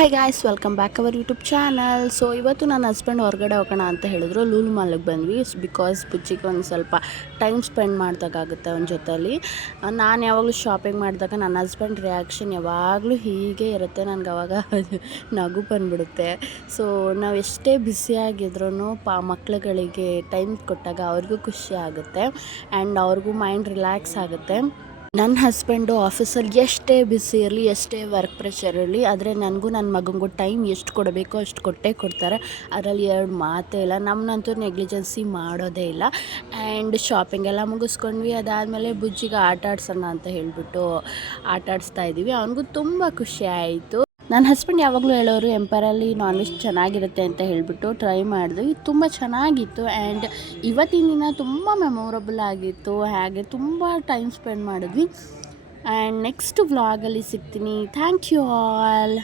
Hi guys, welcome back our YouTube channel. So ಇವತ್ತು ನನ್ನ husband ಹೊರಗಡೆ ಹೋಗೋಣ ಅಂತ ಹೇಳಿದ್ರು. ಲೂಲು ಮಾಲ್ಗೆ ಬಂದ್ವಿ ಬಿಕಾಸ್ ಬುಜ್ಜಿಗೆ ಒಂದು ಸ್ವಲ್ಪ ಟೈಮ್ ಸ್ಪೆಂಡ್ ಮಾಡಿದಾಗುತ್ತೆ ಅವನ ಜೊತೆಲಿ. ನಾನು ಯಾವಾಗಲೂ ಶಾಪಿಂಗ್ ಮಾಡಿದಾಗ ನನ್ನ ಹಸ್ಬೆಂಡ್ ರಿಯಾಕ್ಷನ್ ಯಾವಾಗಲೂ ಹೀಗೆ ಇರುತ್ತೆ. ನನಗೆ ಅವಾಗ ನಗು ಬಂದುಬಿಡುತ್ತೆ. ಸೊ ನಾವು ಎಷ್ಟೇ ಬ್ಯುಸಿಯಾಗಿದ್ರೂ ಮಕ್ಳುಗಳಿಗೆ ಟೈಮ್ ಕೊಟ್ಟಾಗ ಅವ್ರಿಗೂ ಖುಷಿ ಆಗುತ್ತೆ ಆ್ಯಂಡ್ ಅವ್ರಿಗೂ ಮೈಂಡ್ ರಿಲ್ಯಾಕ್ಸ್ ಆಗುತ್ತೆ. ನನ್ನ ಹಸ್ಬೆಂಡು ಆಫೀಸಲ್ಲಿ ಎಷ್ಟೇ ಬ್ಯುಸಿ ಇರಲಿ, ಎಷ್ಟೇ ವರ್ಕ್ ಪ್ರೆಷರ್ ಇರಲಿ, ಆದರೆ ನನಗೂ ನನ್ನ ಮಗನಿಗೂ ಟೈಮ್ ಎಷ್ಟು ಕೊಡಬೇಕೋ ಅಷ್ಟು ಕೊಟ್ಟೇ ಕೊಡ್ತಾರೆ. ಅದರಲ್ಲಿ ಎರಡು ಮಾತೇ ಇಲ್ಲ. ನಮ್ಮನ್ನಂತೂ ನೆಗ್ಲಿಜೆನ್ಸಿ ಮಾಡೋದೇ ಇಲ್ಲ. ಆ್ಯಂಡ್ ಶಾಪಿಂಗ್ ಎಲ್ಲ ಮುಗಿಸ್ಕೊಂಡ್ವಿ. ಅದಾದಮೇಲೆ ಬುಜ್ಜಿಗೆ ಆಟ ಆಡ್ಸೋಣ ಅಂತ ಹೇಳಿಬಿಟ್ಟು ಆಟ ಆಡಿಸ್ತಾ ಇದ್ದೀವಿ. ಅವನಿಗೂ ತುಂಬ ಖುಷಿ ಆಯಿತು. ನನ್ನ ಹಸ್ಬೆಂಡ್ ಯಾವಾಗಲೂ ಹೇಳೋರು ಎಂಪರಲ್ಲಿ ನಾನ್ ವೆಜ್ ಚೆನ್ನಾಗಿರುತ್ತೆ ಅಂತ ಹೇಳಿಬಿಟ್ಟು ಟ್ರೈ ಮಾಡಿದ್ವಿ. ತುಂಬ ಚೆನ್ನಾಗಿತ್ತು ಆ್ಯಂಡ್ ಇವತ್ತಿನ ದಿನ ತುಂಬ ಮೆಮೊರಬಲ್ ಆಗಿತ್ತು. ಹಾಗೆ ತುಂಬ ಟೈಮ್ ಸ್ಪೆಂಡ್ ಮಾಡಿದ್ವಿ. ಆ್ಯಂಡ್ ನೆಕ್ಸ್ಟ್ ವ್ಲಾಗಲ್ಲಿ ಸಿಗ್ತೀನಿ. Thank you all.